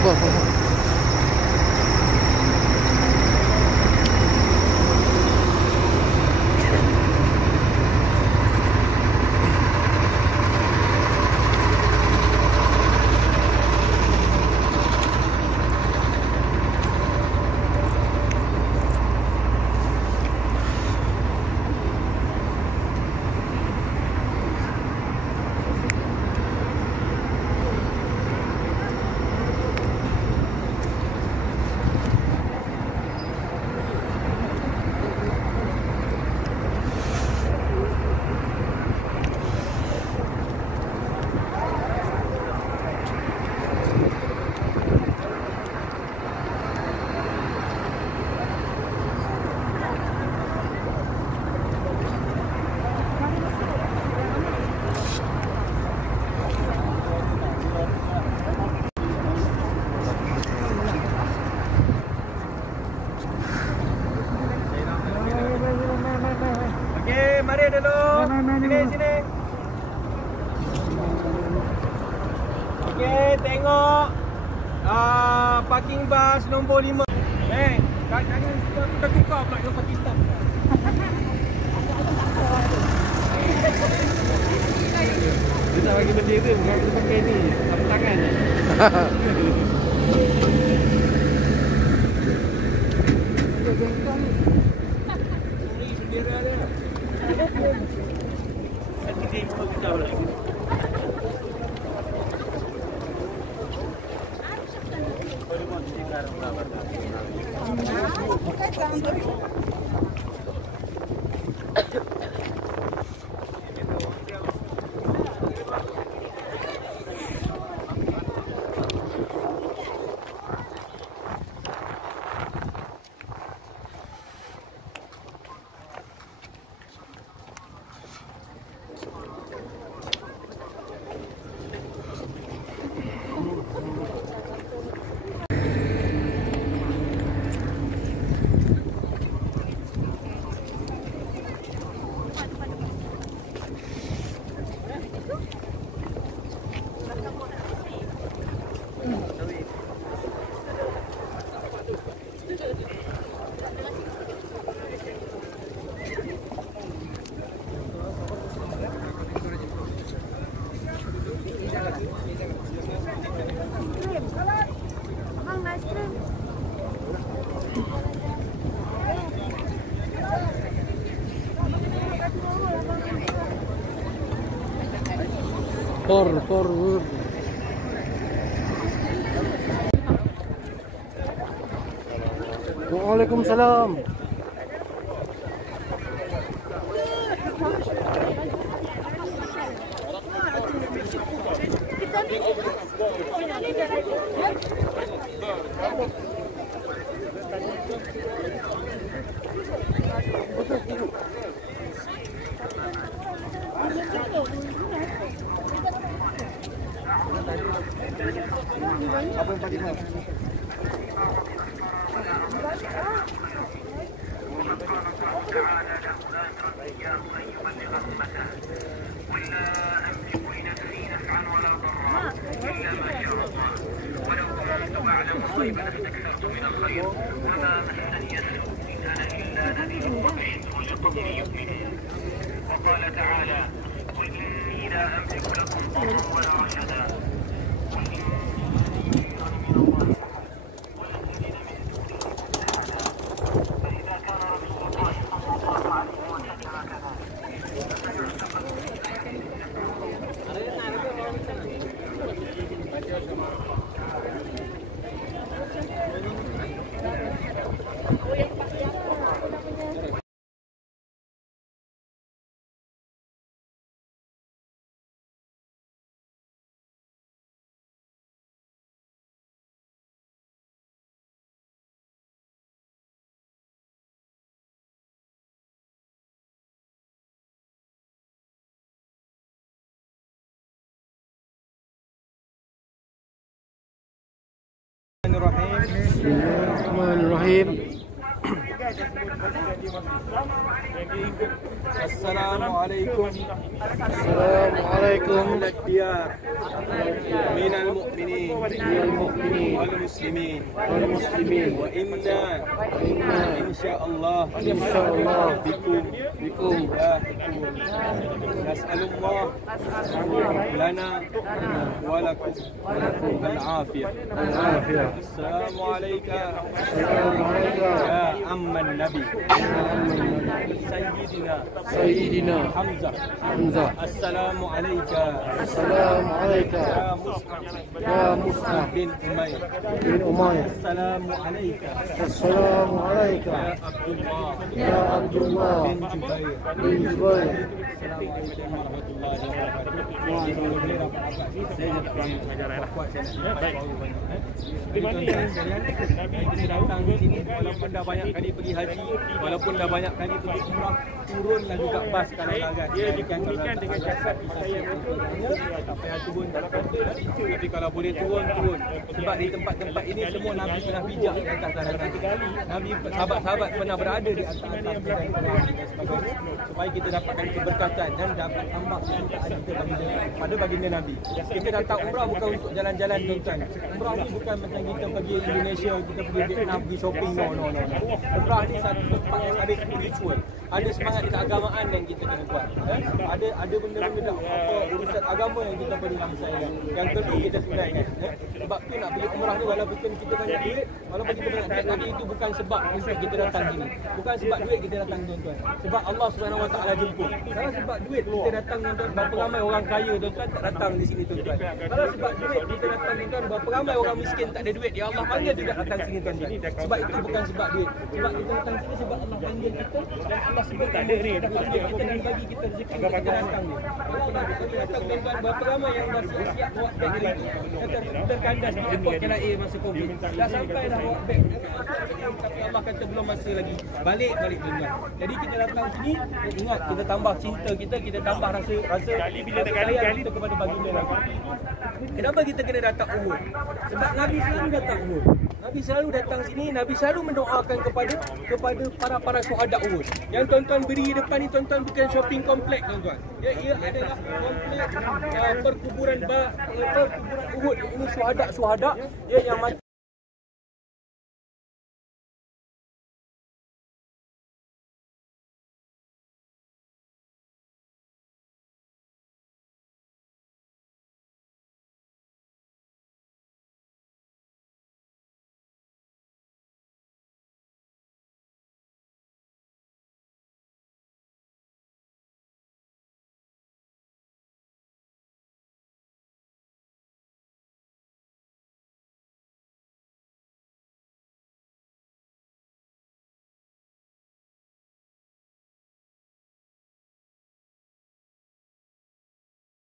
Wah, wah, wah. Mari dulu. Sini. Okey, tengok parking bus nombor 5. Jangan kita tukar pula dengan Pakistan. Dia tak bagi benda tu, kita pakai ni, sapu tangan. Bendera dia. Nanti dia kejap lagi. Forward. Waalaikumsalam. Apa yang paling mahal? وقال تعالى قل إني لا أملك لكم ضرا ولا رشدا فإذا كان رسول الله صلى الله عليه وسلم Bismillahirrahmanirrahim. Assalamualaikum. Assalamualaikum. Diyar minal mu'minin wal muslimin wa inna insyaallah bikum nas'alullah lana wa lakum al-afiyah. Assalamualaikum ya amman nabi Sayyidina Hamzah. Assalamualaikum ya Mus'ab bin Umayyah. Assalamualaikum ya Abdullah bin Jubair. Datang di sini walaupun dah banyak kali pergi haji, walaupun dah banyak kali pergi umrah, turunlah juga bas kalau lagat. Kan dengan jasad apa yang turun tapi kalau boleh turun. Sebab di tempat-tempat ini semua Nabi pernah bijak di atas tanah. Nabi sahabat-sahabat pernah berada di atas dan sebagainya, supaya kita dapatkan keberkatan dan dapat tambah kecintaan kita pada baginda Nabi. Kita datang umrah bukan untuk jalan-jalan, tuan-tuan. Umrah ni bukan macam kita pergi Indonesia, kita pergi Vietnam, pergi shopping. No. Umrah ni satu tempat yang ada spiritual, ada semangat keagamaan yang kita kena buat. Ada benda-benda apa urusan agama yang kita perlu laksanakan, yang perlu kita tunaikan. Sebab tu nak pergi umrah ni, walaupun kita banyak duit, walaupun kita banyak duit, tapi itu bukan sebab untuk kita datang sini. Bukan sebab duit kita datang, tuan-tuan. Sebab Allah Subhanahu Wa Taala jemput. Kalau sebab duit kita datang, tuan-tuan, berapa ramai orang kaya, tuan-tuan, tak datang di sini, tuan-tuan. Kalau sebab duit kita datang, tuan-tuan, berapa ramai orang miskin tak ada duit, ya Allah panggil juga datang sini, tuan-tuan. Sebab itu bukan sebab duit. Sebab kita datang sini sebab Allah panggil kita, dan Allah sebut tak ada ni, dah panggil kita dan bagi kita rezeki kita datang ni. Kalau kita datang, tuan-tuan, berapa ramai yang dah siap-siap buat beg hari itu, terkandas di airport KLIA masa Covid. Dah sampai dah buat beg, tapi Allah kata belum masa lagi. Balik, tuan-tuan. Jadi kita datang sini, ingat kita tambah cinta kita tambah rasa sayang kita kepada baginda Nabi. Kenapa kita kena datang Uhud? Sebab Nabi selalu datang Uhud. Nabi selalu datang sini, Nabi selalu mendoakan kepada para syuhada Uhud. Yang tuan-tuan beri depan ni, tuan-tuan, bukan shopping kompleks, tuan-tuan. Ya, ia adalah kompleks perkuburan Uhud. Ini syuhada ya, yang mati.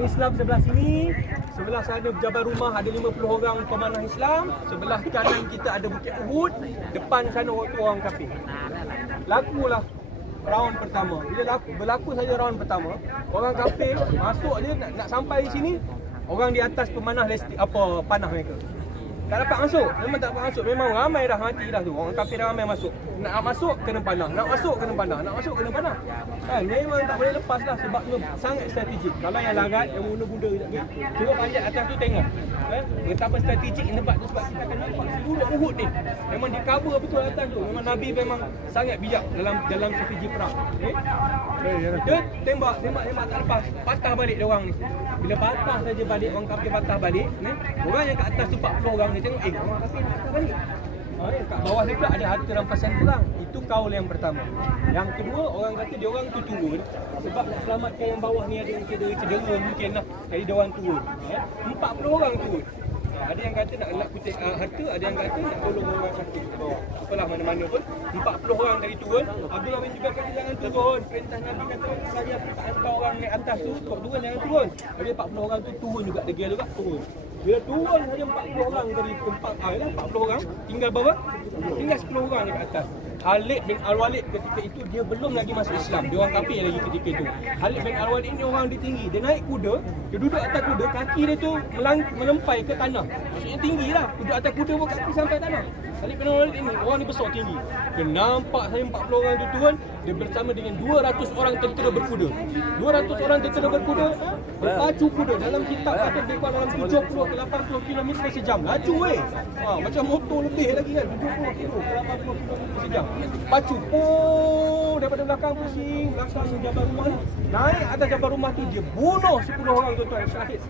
Islam sebelah sini, sebelah sana Jabal Rumah ada 50 orang pemanah Islam, sebelah kanan kita ada Bukit Uhud, depan sana orang kafir. Lakulah round pertama. Bila berlaku saja round pertama, orang kafir masuk je nak sampai sini, orang di atas pemanah panah mereka. Tak dapat masuk, memang tak dapat masuk. Memang ramai dah mati dah tu. Orang kafir dah ramai masuk. Nak masuk kena panah, nak masuk kena panah. Kan, memang tak boleh lepas lah sebab tu sangat strategik. Kalau yang larat, yang muda-muda cuba panjat atas tu tengok. Betapa strategik tempat tu, sebab kita akan nampak seluruh Uhud ni. Memang di cover betul atas tu. Memang Nabi memang sangat bijak dalam strategi perang. Dia tembak tak lepas. Patah balik dia orang ni. Bila patah saja balik, orang kafir patah balik, orang yang kat atas tu 40 orang ni tengok, orang kafir nak patah balik. Kat bawah ni pula ada harta rampasan perang. Itu kaul yang pertama. Yang kedua, orang kata dia orang tu turun sebab nak selamatkan yang bawah ni ada cedera mungkin lah. Jadi dia orang turun. 40 orang turun. Ada yang kata nak kutip harta, ada yang kata nak tolong orang sakit kat bawah. Apalah, mana-mana pun 40 orang dari turun. Abdullah bin Jubair kata jangan turun. Perintah Nabi kata saya tak hantar orang naik atas tu, kau turun jangan turun. Jadi 40 orang tu turun juga, degil juga turun. Bila turun saja 40 orang dari tempat 40 orang, tinggal bawah, tinggal 10 orang dekat atas. Khalid bin Al-Walid ketika itu dia belum lagi masuk Islam. Dia orang kafir lagi ketika itu. Khalid bin Al-Walid ni orang dia tinggi. Dia naik kuda, dia duduk atas kuda, kaki dia tu melempai ke tanah. Maksudnya tinggi lah. Duduk atas kuda pun kaki sampai tanah. Khalid bin Walid ini orang ni besar tinggi. Dia nampak saya 40 orang tu turun, dia bersama dengan 200 orang tentera berkuda. 200 orang tentera berkuda berpacu kuda. Dalam kitab kata dia dalam 70 ke 80 km sejam. Laju macam motor lebih lagi kan. 70 km ke 80 km sejam. Pacu daripada belakang pusing, belakang Jabal Rumah ni. Naik atas Jabal Rumah tu dia bunuh 10 orang tuan-tuan syahid.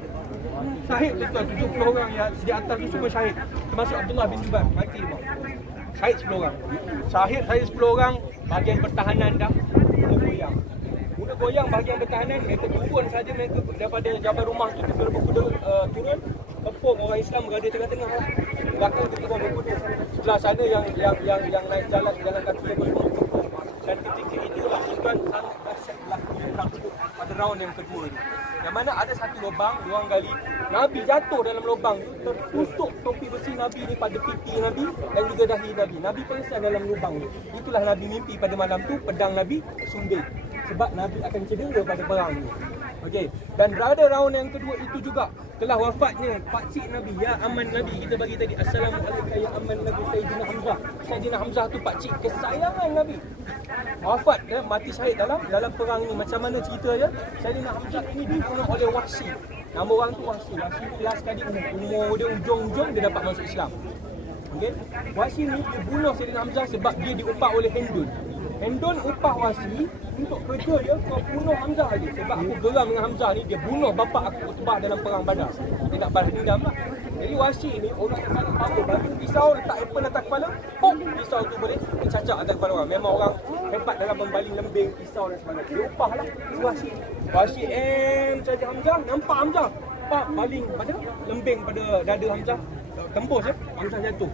Syahid tuan-tuan, 70 orang yang di atas tu semua syahid. Termasuk Abdullah bin Jubair, mati dia. Syahid 10 orang. Syahid 10 orang, bahagian pertahanan dah goyang. Mula goyang bahagian pertahanan, mereka turun saja mereka daripada Jabal Rumah tu berkuda turun. Tepung orang Islam berada tengah-tengah. Belakang tu orang berkuda. Sebelah sana yang naik jalan kaki yang berkuda. Dan ketika itulah tuan sangat dahsyat berlaku perang pada round yang kedua ni. Yang mana ada satu lubang, diorang gali. Nabi jatuh dalam lubang tu, tertusuk topi besi Nabi ni pada pipi Nabi dan juga dahi Nabi. Nabi pengsan dalam lubang tu. Itulah Nabi mimpi pada malam tu, pedang Nabi sunding. Sebab Nabi akan cedera pada perang ni. Okey, dan pada round yang kedua itu juga telah wafatnya pakcik Nabi, ya aman Nabi. Kita bagi tadi assalamualaikum ya aman Nabi Sayyidina Hamzah. Sayyidina Hamzah tu pakcik kesayangan Nabi. Wafat mati syahid dalam perang ni. Macam mana cerita ya? Sayyidina Hamzah ini dibunuh oleh Wahsy. Nama orang tu Wahsy. Wahsy ni last kali umur dia ujung-ujung dia dapat masuk Islam. Okey. Wahsy ni dia bunuh Sayyidina Hamzah sebab dia diupah oleh Hendun. Hendun upah Wahsy untuk kerja dia kau bunuh Hamzah aja. Sebab aku geram dengan Hamzah ni, dia bunuh bapa aku Utbah dalam perang Badar. Dia nak balas dendam lah. Jadi Wahsy ni orang yang sangat power. Bagi pisau letak apple atas kepala, pok, pisau tu boleh dicacak atas kepala orang. Memang orang hebat dalam membaling lembing pisau dan sebagainya. Dia upah lah Wahsy. Wahsy saja Hamzah, nampak Hamzah, pak baling pada lembing pada dada Hamzah. Tembus Hamzah jatuh.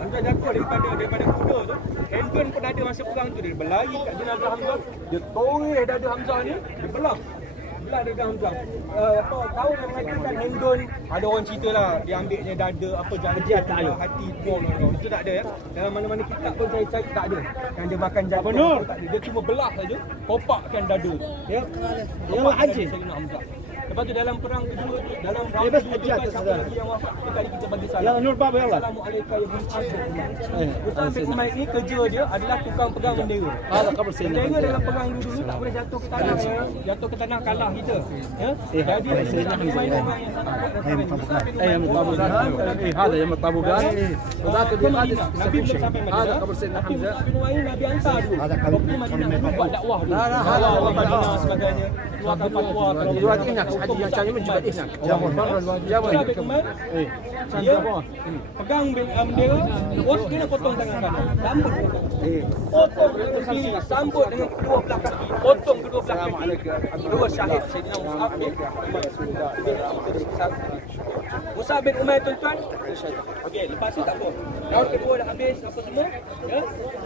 Hamzah jatuh daripada kuda tu. Hendun pun ada masa perang tu. Dia berlari kat jenazah Hamzah. Dia toreh dada Hamzah ni. Dia belah dada Hamzah. Tahu yang mengatakan Hendun, ada orang cerita lah dia ambilnya dada apa janji hati bom. Itu tak ada ya. Dalam mana-mana kitab pun saya cari tak ada. Yang dia makan jantung tak ada. Dia cuma belah saja, kopakkan dada. Ya. Dia ajis Hamzah. Lepas tu dalam perang kedua tu, dalam round kedua siapa lagi yang wafat, kali kita bagi salam. Ya Nur Baba ya Allah. Assalamualaikum ya Muhammad. Ustaz bin Umair ni kerja dia adalah tukang pegang bendera. Bendera dalam perang dulu tak boleh jatuh ke tanah ya. Jatuh ke tanah kalah kita. Ya. Jadi Ustaz bin Umair orang yang sangat هذا يوم الطابوقات وذاك اللي قادس Nabi belum sampai Madinah. هذا قبر سيدنا Tapi حمزه Ustaz bin Umair Nabi hantar dulu. Waktu Madinah dulu buat dakwah dulu. Dakwah Madinah sebagainya. Keluarkan fatwa kalau دلوقتي هناك حد يشتغل من جبل هناك جابوا برا الوادي Ustaz bin Umar dia pegang bendera, terus dia nak potong tangan kanan, sambut potong dengan kiri, sambut dengan kedua belah kaki, potong kedua belah kaki. Dua syahid Sayyidina Mus'ab bin Mus'ab bin Umair tuan-tuan. Okey, lepas tu tak apa. Round kedua dah habis apa semua, ya.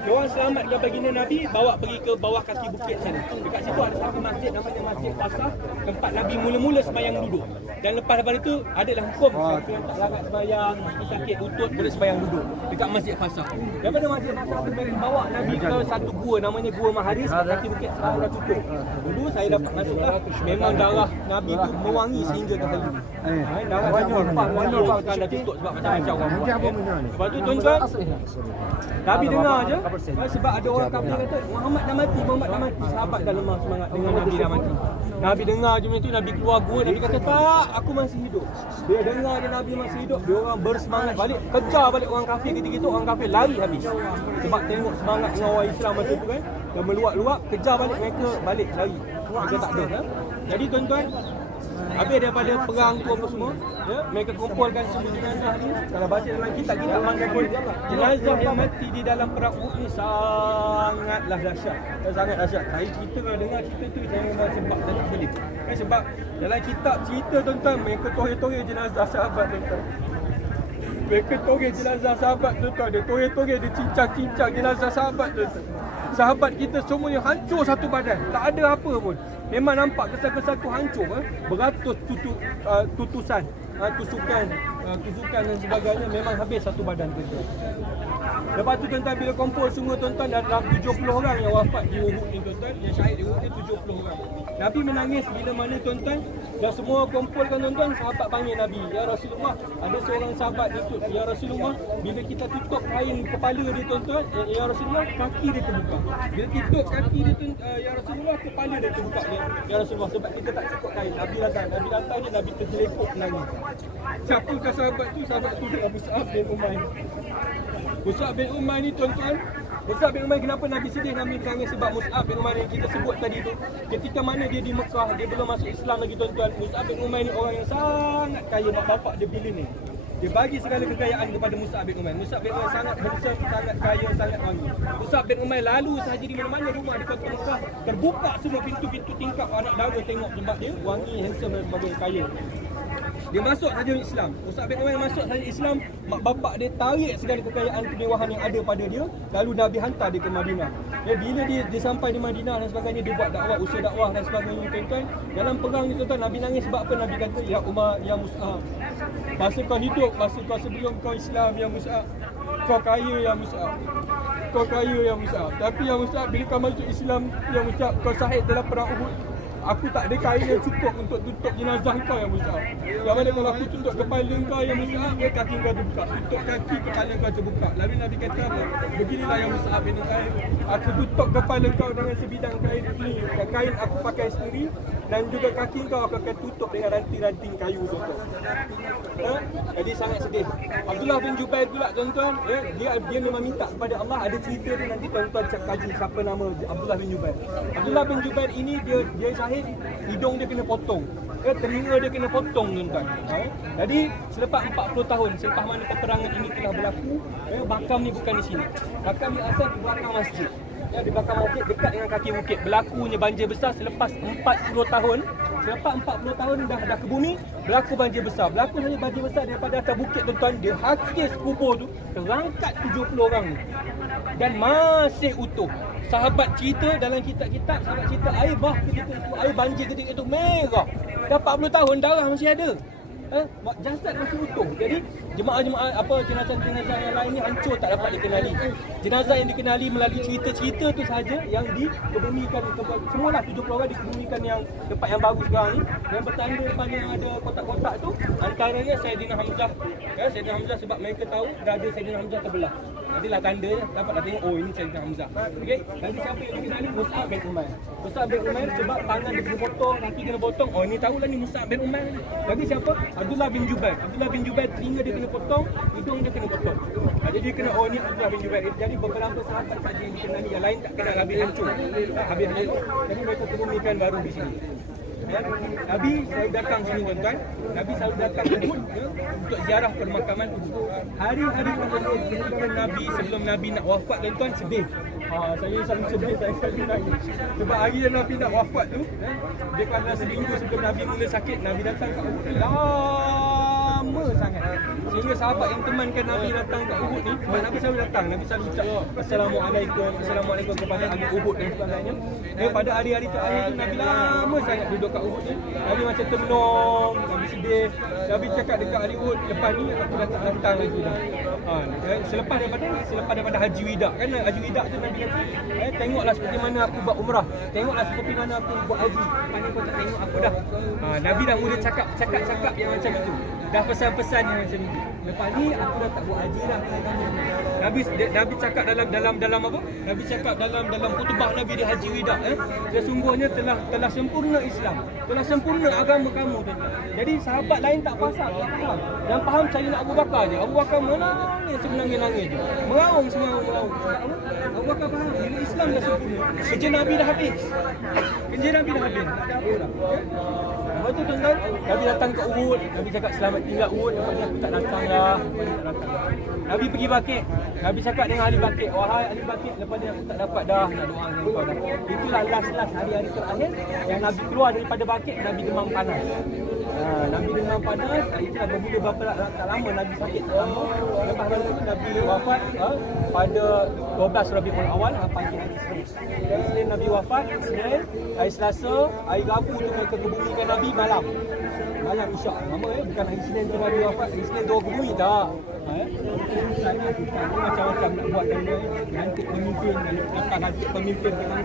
Diorang selamat dengan baginda Nabi, bawa pergi ke bawah kaki bukit sana. Dekat situ ada satu masjid namanya Masjid Pasah, tempat Nabi mula-mula sembahyang duduk. Dan lepas daripada itu adalah hukum siapa yang tak larat sembahyang, sakit lutut boleh sembahyang duduk dekat Masjid Pasah. Daripada Masjid Pasah tu mereka bawa Nabi ke satu gua namanya Gua Maharis, kaki bukit sekarang dah tutup. Dulu saya dapat masuklah, memang darah Nabi tu mewangi sehingga ke hari ini. Darah Nabi dah tutup sebab macam-macam orang buat. Sebab tu tuan-tuan, Nabi dengar je sebab ada orang kafir kata Muhammad dah mati. Sahabat dah lemah semangat dengan Nabi dah mati. Nabi dengar je macam tu, Nabi keluar gua, Nabi kata tak, aku masih hidup. Dia dengar je Nabi masih hidup, dia orang bersemangat balik, kejar balik orang kafir. Ketika itu orang kafir lari habis. Sebab tengok semangat dengan orang Islam masa tu kan, dah meluap-luap, kejar balik mereka, balik lari. Mereka tak ada kan. Jadi tuan-tuan, habis daripada perang tu apa semua, ya, mereka kumpulkan semua jenazah ni. Kalau baca dalam kitab kita mengatakan jenazah yang mati di dalam perang Uhud ni sangatlah dahsyat. Sangat dahsyat. Saya cerita kalau dengar cerita tu saya memang sebab saya tak boleh. Sebab dalam kitab cerita tuan-tuan, mereka toreh-toreh jenazah sahabat tuan-tuan. Mereka toreh jenazah sahabat tuan-tuan. Dia toreh-toreh, dia cincang-cincang jenazah sahabat tuan-tuan. Sahabat kita semuanya hancur satu badan. Tak ada apa pun. Memang nampak kesan-kesan tu hancur. Beratus tusukan kesukan dan sebagainya, memang habis satu badan tuan-tuan. Lepas tu tuan-tuan, bila kumpul semua tuan-tuan, dalam 70 orang yang wafat di Uhud ni tuan-tuan, yang syahid di Uhud ni 70 orang. Nabi menangis bila mana tuan-tuan, dah semua kumpulkan tuan-tuan, sahabat panggil Nabi, "Ya Rasulullah." Ada seorang sahabat dia tu, "Ya Rasulullah, bila kita tutup kain kepala dia tuan-tuan, ya Rasulullah, kaki dia terbuka. Bila tutup kaki dia tuan, ya Rasulullah, kepala dia terbuka. Ya Rasulullah, sebab kita tak cukup kain." Nabi datang ni, Nabi terjelepuk menangis. Siapakah sahabat tu? Sahabat tu adalah Mus'ab bin Umair. Mus'ab bin Umair ni tuan-tuan, Mus'ab bin Umair, kenapa Nabi sedih Nabi menangis? Sebab Mus'ab bin Umair yang kita sebut tadi tu, ketika mana dia di Mekah, dia belum masuk Islam lagi tuan-tuan. Mus'ab bin Umair ni orang yang sangat kaya, mak bapak dia billionaire. Dia bagi segala kekayaan kepada Mus'ab bin Umair. Mus'ab bin Umair sangat handsome, sangat kaya, sangat wangi. Mus'ab bin Umair lalu sahaja di mana-mana rumah di kota Mekah, terbuka semua pintu-pintu tingkap, anak dara tengok sebab dia wangi, handsome dan sebagainya, kaya. Dia masuk saja Islam. Mus'ab bin Umair masuk saja Islam, mak bapak dia tarik segala kekayaan kemewahan yang ada pada dia, lalu Nabi hantar dia ke Madinah. Bila dia sampai di Madinah dan sebagainya, dia buat dakwah, usaha dakwah dan sebagainya tuan-tuan. Dalam perang ni tuan-tuan, Nabi nangis sebab apa? Nabi kata, "Ya Umar, ya Mus'ab, masa kau hidup, masa kau sebelum kau Islam, ya Mus'ab, kau kaya ya Mus'ab. Kau kaya ya Mus'ab. Tapi ya Mus'ab, bila kau masuk Islam, ya Mus'ab, kau syahid dalam perang Uhud. Aku tak ada kain yang cukup untuk tutup jenazah kau ya Mus'ab. Yang mana kalau aku tutup kepala kau ya Mus'ab, kaki kau terbuka. Tutup kaki, kepala kau terbuka." Lalu Nabi kata apa? "Beginilah ya Mus'ab bin Umair, aku tutup kepala kau dengan sebidang kain ini. Kain aku pakai sendiri, dan juga kaki kau aku akan tutup dengan ranting-ranting kayu tuan-tuan." Jadi sangat sedih. Abdullah bin Jubair pula tuan-tuan, dia memang minta kepada Allah. Ada cerita dia, nanti tuan-tuan kaji siapa nama Abdullah bin Jubair. Abdullah bin Jubair ini dia syahid, hidung dia kena potong. Telinga dia kena potong tuan-tuan. Jadi selepas 40 tahun selepas mana peperangan ini telah berlaku, bakam ni bukan di sini. Bakam ni asal di belakang masjid. Di belakang masjid dekat dengan kaki bukit. Berlakunya banjir besar selepas 40 tahun. Selepas 40 tahun dah ke bumi, berlaku banjir besar. Berlaku saja banjir besar daripada atas bukit tuan-tuan, dia hakis kubur tu, terangkat 70 orang ni. Dan masih utuh. Sahabat cerita dalam kitab-kitab, sahabat cerita air bah ketika itu, air banjir ketika itu merah. Dah 40 tahun, darah masih ada. Jasad masih utuh. Jadi jemaah-jemaah jenazah-jenazah yang lain ni hancur, tak dapat dikenali. Jenazah yang dikenali melalui cerita-cerita tu saja yang dikebumikan, semualah 70 orang dikebumikan yang tempat yang baru sekarang ni. Yang bertanda depan yang ada kotak-kotak tu, antaranya Sayyidina Hamzah. Sayyidina Hamzah, sebab mereka tahu dada Sayyidina Hamzah terbelah. Jadilah tanda dapatlah tengok, oh ini Sayyidina Hamzah. Okey, lagi siapa yang dikenali? Mus'ab bin Umair. Mus'ab bin Umair sebab tangan dia kena potong, kaki kena potong. Oh ini tahulah ni Mus'ab bin Umair. Lagi siapa? Abdullah bin Jubair. Abdullah bin Jubair, telinga dia kena potong, hidung dia kena potong. Jadi dia kena, oh ni Abdullah bin Jubair. Jadi beberapa sahabat saja yang dikenali, yang lain tak kenal, habis hancur. Habis hancur. Jadi mereka kebumikan baru di sini. Nabi selalu datang sini tuan-tuan. Nabi selalu datang Uhud untuk ziarah permakaman Uhud. Hari-hari sebelum Nabi, sebelum Nabi nak wafat tuan-tuan, sedih. Saya selalu sedih, saya selalu nangis. Sebab hari yang Nabi nak wafat tu, dia kalau seminggu sebelum Nabi mula sakit, Nabi datang kat Uhud. Lama sangat. Sehingga sahabat yang temankan Nabi datang kat Uhud ni, Nabi selalu datang. Nabi selalu ucap Assalamualaikum kepada ahli Uhud dan sebagainya. Pada hari-hari terakhir tu, Nabi lama sangat duduk kat Uhud ni. Nabi macam termenung, Nabi sedih. Nabi cakap dekat ahli Uhud, lepas ni aku dah tak datang lagi dah. Selepas daripada Haji Wida, kan Haji Wida tu Nabi kata, tengoklah seperti mana aku buat umrah, tengoklah seperti mana aku buat haji, mana kau tak tengok aku dah. Nabi dah mula cakap yang macam itu, dah pesan-pesan yang macam itu. Lepas ni aku dah tak buat haji dah. Nabi cakap dalam apa? Nabi cakap dalam khutbah Nabi di Haji Wida, sesungguhnya telah sempurna Islam, telah sempurna agama kamu tuan-tuan. Jadi sahabat lain tak faham. Yang faham Sayyidina Abu Bakar je. Abu Bakar menangis semenangis-nangis je. Meraung. Abu Bakar faham bila Islam dah sempurna. Kerja Nabi dah habis. Lepas tu tuan-tuan, Nabi datang ke Uhud. Nabi cakap selamat tinggal Uhud. Lepas ni aku tak datang lah. Nabi pergi Baqi'. Nabi cakap dengan ahli Baqi', wahai ahli Baqi', lepas ni aku tak dapat dah nak doa dengan kau dah. Itulah last hari-hari terakhir yang Nabi keluar daripada Baqi'. Nabi demam panas. Nabi demam panas. Itulah bermula tak lama Nabi sakit. Lepas tu Nabi wafat pada 12 Rabiul Awal, pagi hari Senin Nabi wafat. Senin, hari Selasa, hari Rabu tu mereka kebumikan Nabi malam. malam Isyak. Nama bukan hari Isnin tu Nabi wafat, hari Isnin tu aku bui tak. Macam-macam nak buat kan dia. Lantik pemimpin, lantik pemimpin dengan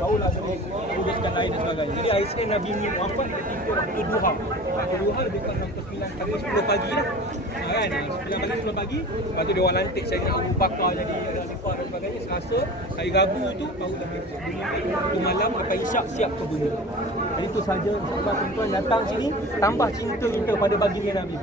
barulah boleh uruskan lain dan sebagainya. Jadi hari Isnin Nabi wafat ketika waktu duha. Waktu duha lebih kurang 9 kali 10 pagi lah. Kan? 9 kali 10 pagi. Lepas tu dia orang lantik Sayyidina Abu Bakar jadi khalifah dan sebagainya. Selasa, hari Rabu tu baru lebih tu malam akan Isyak siap ke bumi. Jadi itu saja. InsyaAllah tuan-tuan datang sini tambah cinta kita pada baginda Nabi.